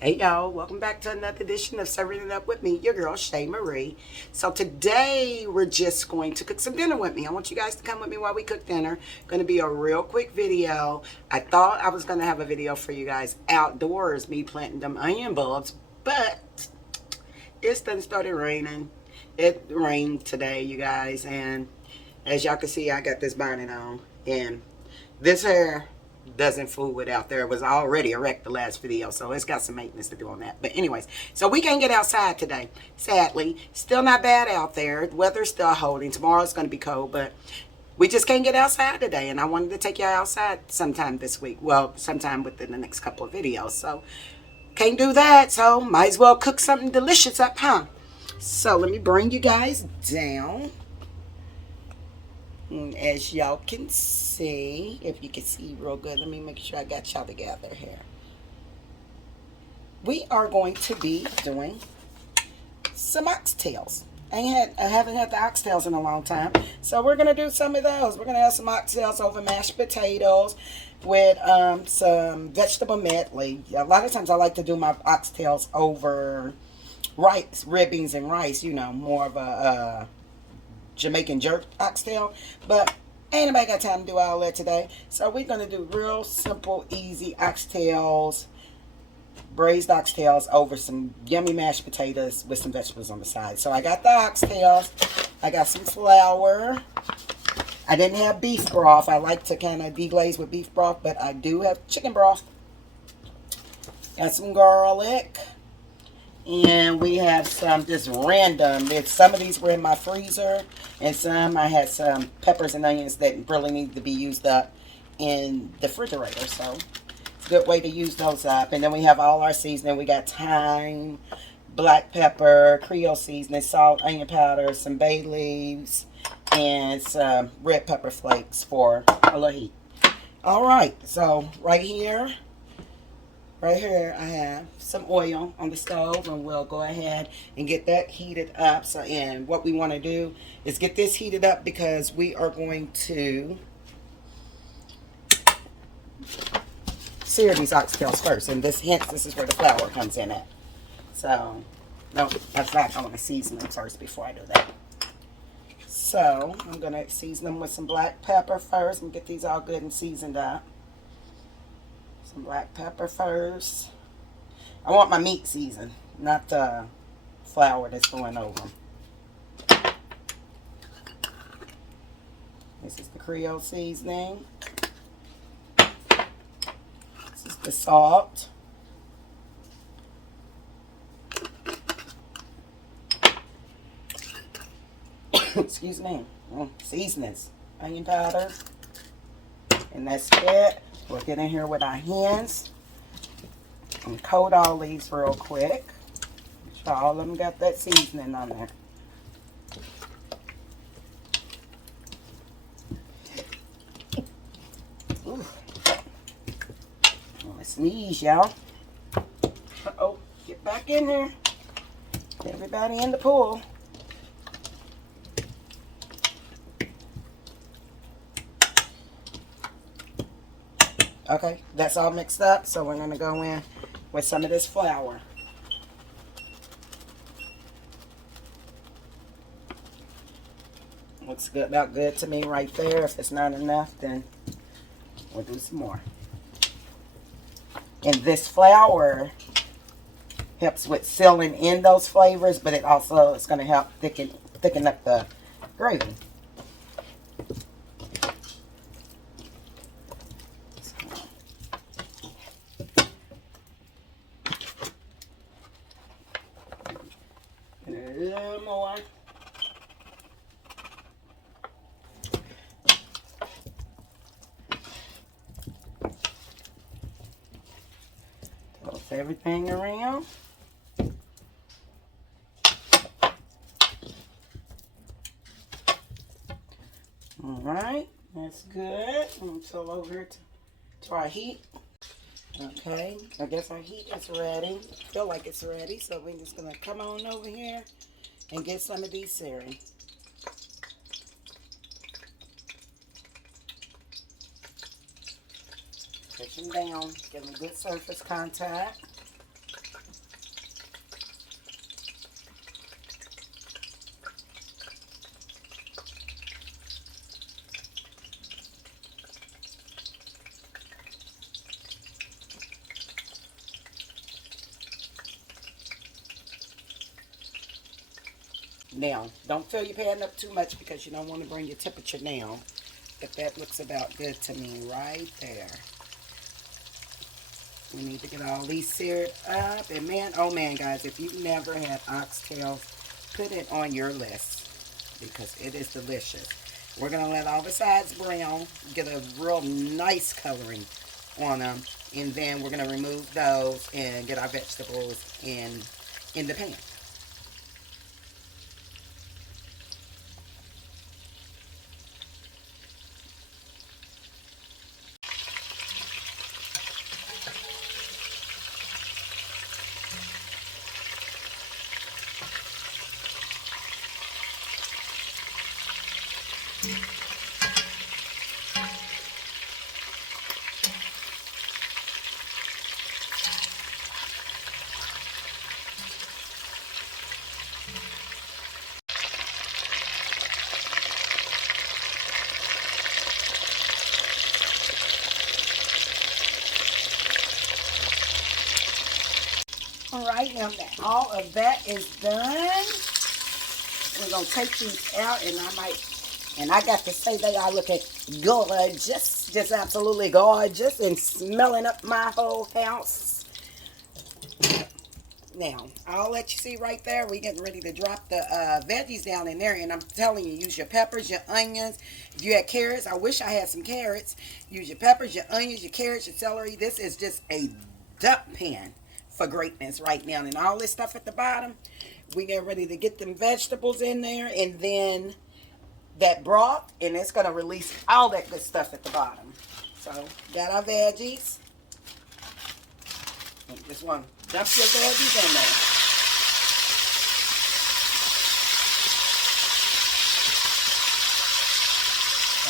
Hey y'all, welcome back to another edition of Serving It Up with me, your girl Shay Marie. So today we're just going to cook some dinner with me. I want you guys to come with me while we cook dinner. Going to be a real quick video. I thought I was going to have a video for you guys outdoors, me planting them onion bulbs, but it's done started raining. It rained today, you guys, and as y'all can see, I got this bonnet on, and this hair doesn't fool with out there. It was already a wreck the last video, so it's got some maintenance to do on that. But anyways, so we can't get outside today, sadly. Still not bad out there. The weather's still holding. Tomorrow's going to be cold, but we just can't get outside today, and I wanted to take y'all outside sometime this week. Well, sometime within the next couple of videos, so can't do that, so might as well cook something delicious up, huh? So let me bring you guys down. And as y'all can see, if you can see real good, let me make sure I got y'all together here. We are going to be doing some oxtails. I haven't had the oxtails in a long time, so we're gonna do some of those. We're gonna have some oxtails over mashed potatoes with some vegetable medley. A lot of times I like to do my oxtails over rice, red beans and rice. You know, more of a Jamaican jerk oxtail, but ain't nobody got time to do all that today. So we're gonna do real simple, easy oxtails, braised oxtails over some yummy mashed potatoes with some vegetables on the side. So I got the oxtails, I got some flour. I didn't have beef broth. I like to kind of deglaze with beef broth, but I do have chicken broth. Got some garlic. And we have some just random. Some of these were in my freezer, and some I had some peppers and onions that really need to be used up in the refrigerator. So it's a good way to use those up. And then we have all our seasoning. We got thyme, black pepper, Creole seasoning, salt, onion powder, some bay leaves, and some red pepper flakes for a little heat. All right, so right here I have some oil on the stove, and we'll go ahead and get that heated up. So, and what we want to do is get this heated up because we are going to sear these oxtails first. And this is where the flour comes in at. So, no, in fact, I want to season them first before I do that. So, I'm going to season them with some black pepper first and get these all good and seasoned up. Some black pepper first. I want my meat seasoned, not the flour that's going over them. This is the Creole seasoning. This is the salt. Excuse me. Seasonings. Onion powder. And that's it. We'll get in here with our hands and coat all these real quick. Make sure all of them got that seasoning on there. Ooh. I'm gonna sneeze, y'all. Uh-oh, get back in there. Everybody in the pool. Okay, that's all mixed up, so we're going to go in with some of this flour. Looks good, about good to me right there. If it's not enough, then we'll do some more. And this flour helps with sealing in those flavors, but it also is going to help thicken up the gravy. A little more. Toss everything around. All right, that's good. Until over here to our heat. Okay, I guess our heat is ready. Feel like it's ready, so we're just gonna come on over here and get some of these searing. Push them down, give them good surface contact. Now, don't fill your pan up too much because you don't want to bring your temperature down. But that looks about good to me right there. We need to get all these seared up. And man, oh man, guys, if you've never had oxtails, put it on your list because it is delicious. We're going to let all the sides brown, get a real nice coloring on them. And then we're going to remove those and get our vegetables in the pan. All right, now that all of that is done, we're going to take these out, and I got to say they are looking gorgeous, just absolutely gorgeous, and smelling up my whole house. Now, I'll let you see right there, we're getting ready to drop the veggies down in there, and I'm telling you, use your peppers, your onions. If you had carrots, I wish I had some carrots. Use your peppers, your onions, your carrots, your celery. This is just a duck pan for greatness right now. And all this stuff at the bottom, we get ready to get them vegetables in there, and then that broth, and it's going to release all that good stuff at the bottom. So, got our veggies. Just want to dump your veggies in there.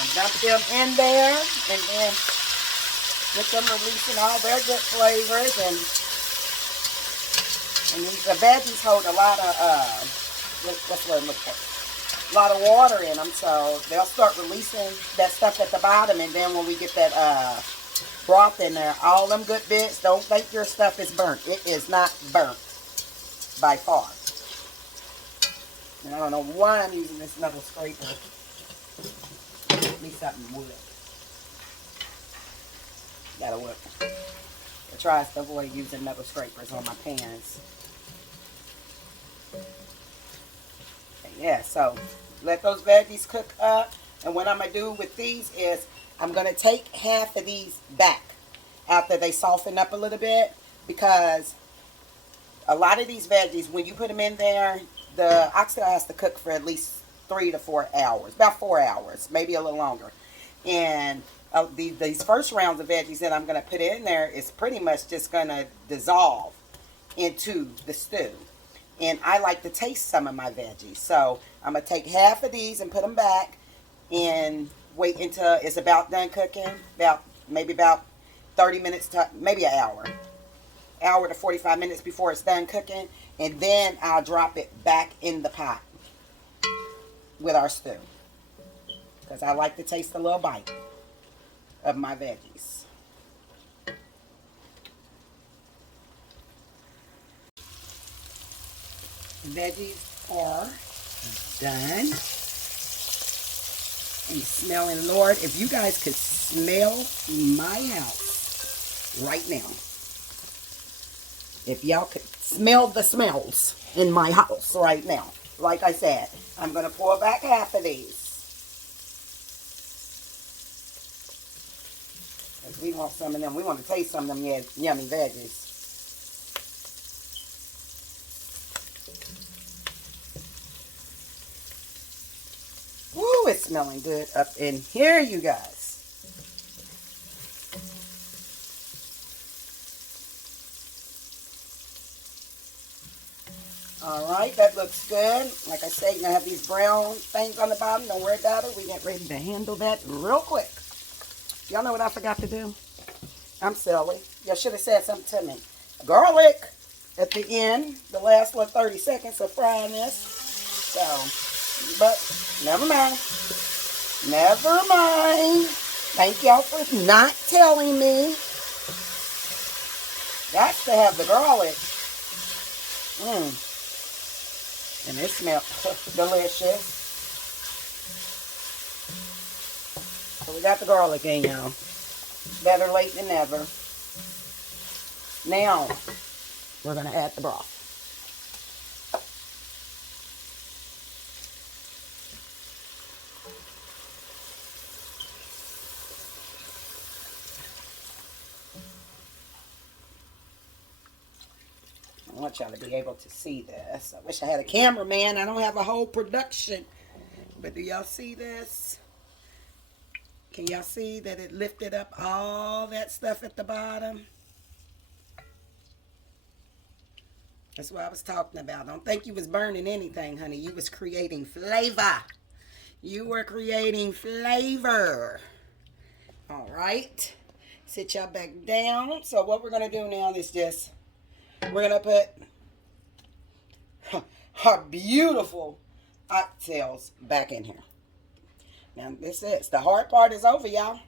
And dump them in there, and then get them releasing all their good flavors. And the veggies hold a lot of, what's the word I'm looking for? A lot of water in them, so they'll start releasing that stuff at the bottom, and then when we get that broth in there, all them good bits, don't think your stuff is burnt. It is not burnt by far. And I don't know why I'm using this metal scraper. Give me something wood. That'll work. I try to avoid using metal scrapers on my pans. Yeah, so let those veggies cook up. And what I'm going to do with these is I'm going to take half of these back after they soften up a little bit, because a lot of these veggies, when you put them in there, the oxtail has to cook for at least 3 to 4 hours, about 4 hours, maybe a little longer. And these first rounds of veggies that I'm going to put in there is pretty much just going to dissolve into the stew. And I like to taste some of my veggies. So I'm going to take half of these and put them back and wait until it's about done cooking. Maybe about 30 minutes to maybe an hour to 45 minutes before it's done cooking. And then I'll drop it back in the pot with our stew, because I like to taste a little bite of my veggies. Veggies are done. And smelling, Lord, if you guys could smell my house right now. If y'all could smell the smells in my house right now. Like I said, I'm going to pour back half of these. Because we want some of them. We want to taste some of them yummy veggies. Woo, it it's smelling good up in here, you guys. All right, that looks good. Like I said, you're going to have these brown things on the bottom. Don't worry about it. We get ready to handle that real quick. Y'all know what I forgot to do? I'm silly. Y'all should have said something to me. Garlic at the end, the last 30 seconds of frying this. So, but never mind. Never mind. Thank y'all for not telling me. Got to have the garlic. And it smells delicious. So we got the garlic in, y'all. Better late than never. Now, we're going to add the broth. I want y'all to be able to see this. I wish I had a cameraman. I don't have a whole production. But do y'all see this? Can y'all see that it lifted up all that stuff at the bottom? That's what I was talking about. Don't think you was burning anything, honey. You was creating flavor. You were creating flavor. All right. Sit y'all back down. So what we're going to do now is just, we're going to put our beautiful oxtails back in here. Now, this is, the hard part is over, y'all.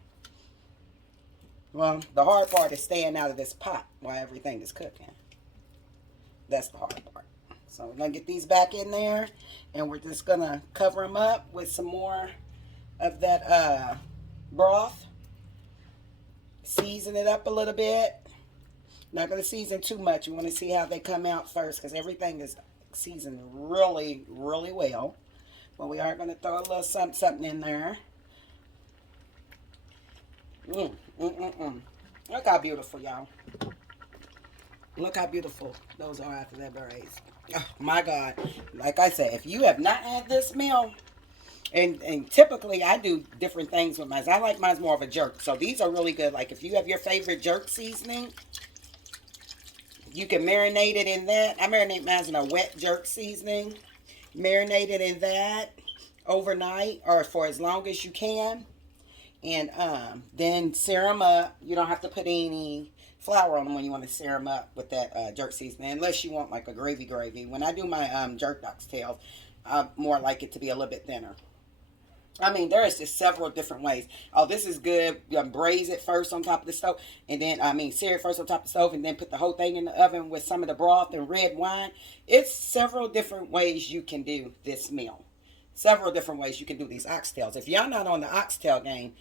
Well, the hard part is staying out of this pot while everything is cooking. That's the hard part. So we're going to get these back in there, and we're just going to cover them up with some more of that broth. Season it up a little bit. Not going to season too much. We want to see how they come out first, because everything is seasoned really, really well. But we are going to throw a little something in there. Look how beautiful, y'all. Look how beautiful those are after that braised. Oh, my God. Like I said, if you have not had this meal, and typically I do different things with mine. I like mine more of a jerk. So these are really good. Like if you have your favorite jerk seasoning, you can marinate it in that. I marinate mine in a wet jerk seasoning. Marinate it in that overnight or for as long as you can. And then sear them up. You don't have to put any flour on them when you want to sear them up with that jerk seasoning, unless you want like a gravy. When I do my jerk oxtails, I more like it to be a little bit thinner. I mean, there is just several different ways. Oh, this is good. Braise it first on top of the stove, and then, sear it first on top of the stove, and then put the whole thing in the oven with some of the broth and red wine. It's several different ways you can do this meal. Several different ways you can do these oxtails. If y'all not on the oxtail game,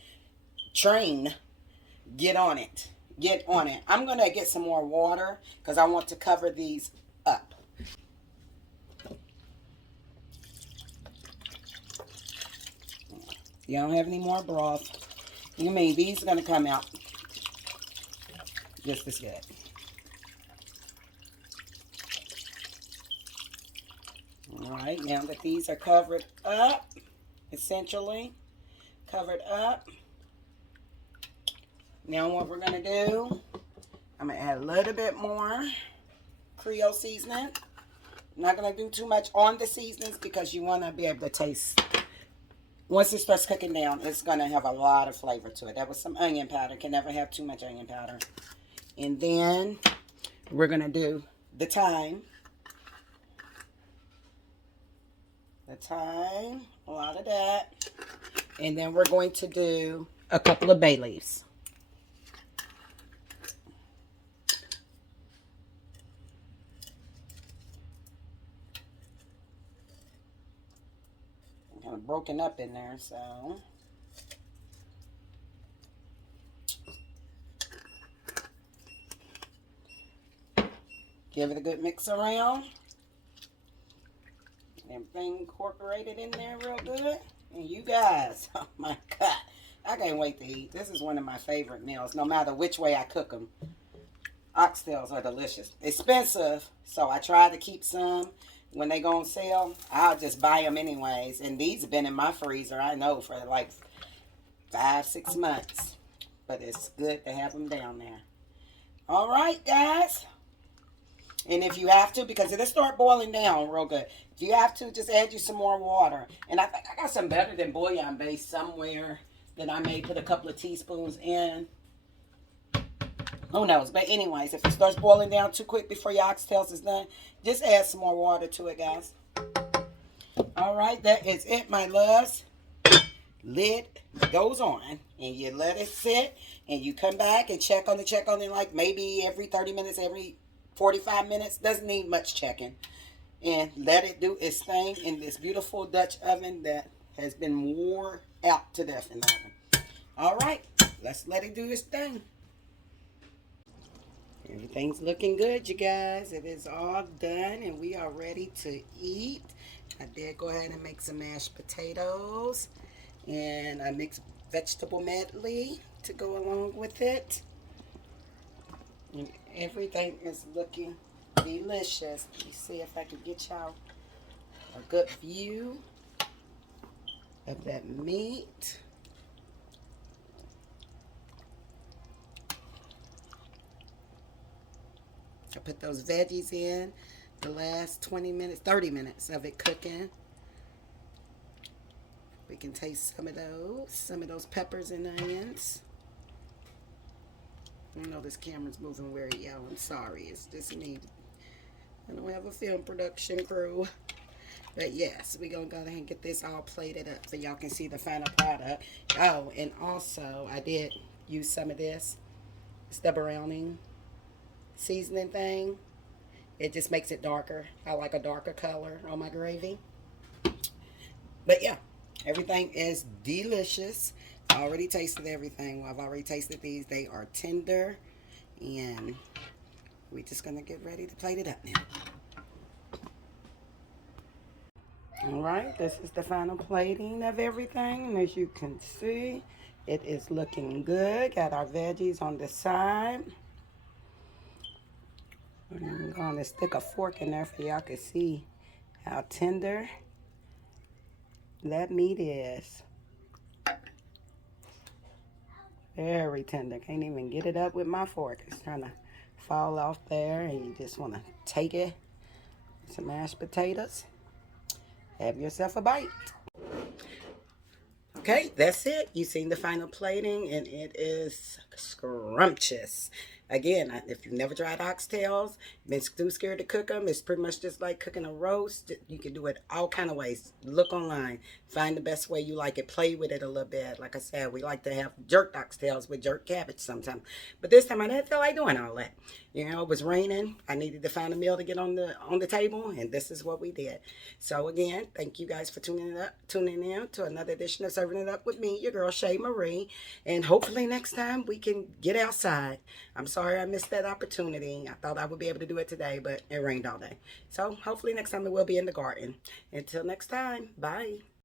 get on it. Get on it. I'm going to get some more water because I want to cover these up. You don't have any more broth. You mean these are going to come out just as good. Alright, now that these are covered up, essentially covered up, now what we're going to do, I'm going to add a little bit more Creole seasoning. I'm not going to do too much on the seasonings because you want to be able to taste. Once it starts cooking down, it's going to have a lot of flavor to it. That was some onion powder. Can never have too much onion powder. And then we're going to do the thyme. The thyme, a lot of that. And then we're going to do a couple of bay leaves. Kind of broken up in there, so give it a good mix around. Everything incorporated in there real good. And you guys, oh my God, I can't wait to eat. This is one of my favorite meals, no matter which way I cook them. Oxtails are delicious. Expensive, so I try to keep some. when they go on sale, I'll just buy them anyways. And these have been in my freezer, I know, for like 5-6 months. But it's good to have them down there. All right, guys. And if you have to, because it'll start boiling down real good. If you have to, just add you some more water. And I think I got some better than bouillon base somewhere that I may put a couple of teaspoons in. Who knows? But anyways, if it starts boiling down too quick before your oxtails is done, just add some more water to it, guys. All right, that is it, my loves. Lid goes on, and you let it sit, and you come back and check on it like maybe every 30 minutes, every 45 minutes. Doesn't need much checking. And let it do its thing in this beautiful Dutch oven that has been wore out to death in the oven. All right, let's let it do its thing. Everything's looking good, you guys. It is all done, and we are ready to eat. I did go ahead and make some mashed potatoes and a mixed vegetable medley to go along with it. And everything is looking delicious. Let me see if I can get y'all a good view of that meat. I put those veggies in the last 20 minutes, 30 minutes of it cooking. We can taste some of those peppers and onions. I know this camera's moving weird, y'all. I'm sorry. It's just me. I don't have a film production crew. But yes, we're going to go ahead and get this all plated up so y'all can see the final product. Oh, and also, I did use some of this. It's the browning seasoning thing. It just makes it darker. I like a darker color on my gravy. But yeah, everything is delicious. I already tasted everything. Well, I've already tasted these. They are tender. And we're just going to get ready to plate it up now. Alright, this is the final plating of everything. And as you can see, it is looking good. Got our veggies on the side. I'm going to stick a fork in there for y'all to see how tender that meat is. Very tender. Can't even get it up with my fork. It's trying to fall off there, and you just want to take it. Some mashed potatoes. Have yourself a bite. Okay, that's it. You've seen the final plating, and it is scrumptious. Again, if you've never tried oxtails, been too scared to cook them, it's pretty much just like cooking a roast. You can do it all kind of ways. Look online. Find the best way you like it. Play with it a little bit. Like I said, we like to have jerked oxtails with jerked cabbage sometimes. But this time I didn't feel like doing all that. You know, it was raining. I needed to find a meal to get on the table, and this is what we did. So again, thank you guys for tuning in to another edition of Serving It Up with me, your girl Shay Marie. And hopefully next time we can get outside. I'm sorry I missed that opportunity. I thought I would be able to do it today, but it rained all day. So hopefully next time it will be in the garden. Until next time, bye.